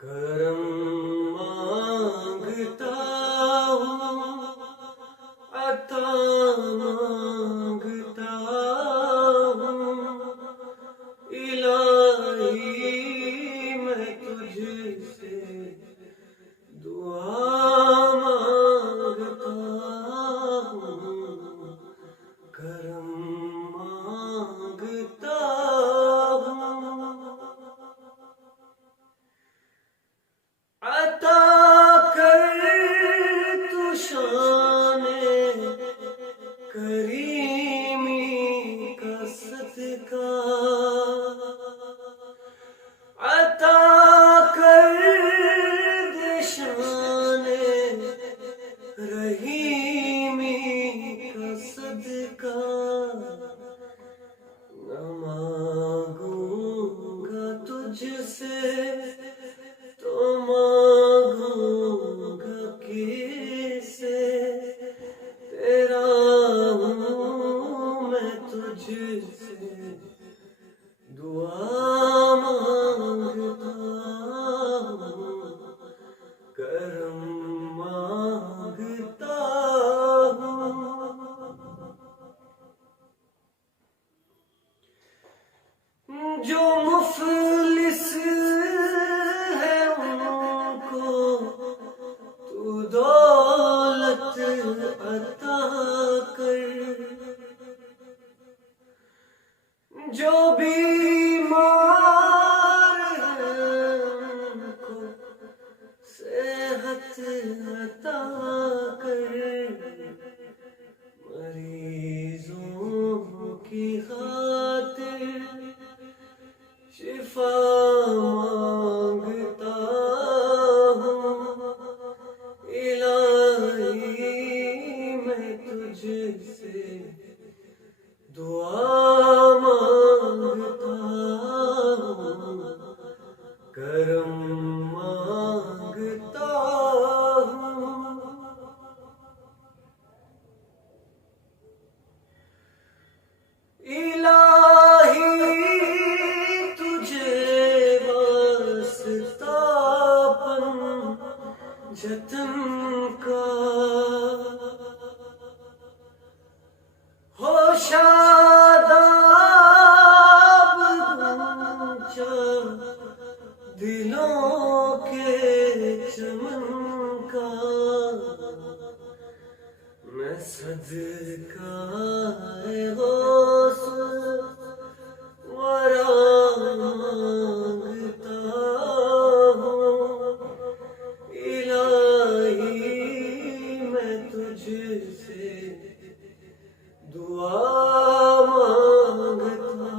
करम मांगता हूँ, अता मांगता हूँ, इलाही मैं तुझसे दुआ मांगता हूँ, करम मांगता हूँ। अता कर तू शाने करीमी का सदका, अता कर दे शाने रहीमी का सदका। न मांगूंगा तुझसे तो मांगूंगा किससे, तेरा हूँ मैं तुझसे दुआ मांगता हूँ, करम मांगता हूँ। जो मुफलिस है उनको तू दौलत अता कर, जो बीमार है उनको सेहत अता कर, मरीजों की खातिर शिफा मांगता हूँ, इलाही मैं तुझसे दुआ मांगता हूँ, करम मांगता हूँ। इलाही तुझे वास्तापन जतन का हो शादाब गूंजा दिलों के चमन का, मैं सदका गौस वरा मांगता हूँ, इलाही मैं तुझसे दुआ मांगता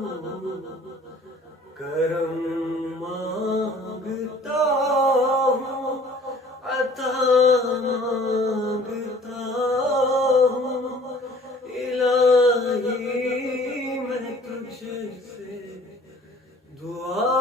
हूँ, करम मांगता हूँ, अता मांगता हूँ, इलाही मैं तुझसे दुआ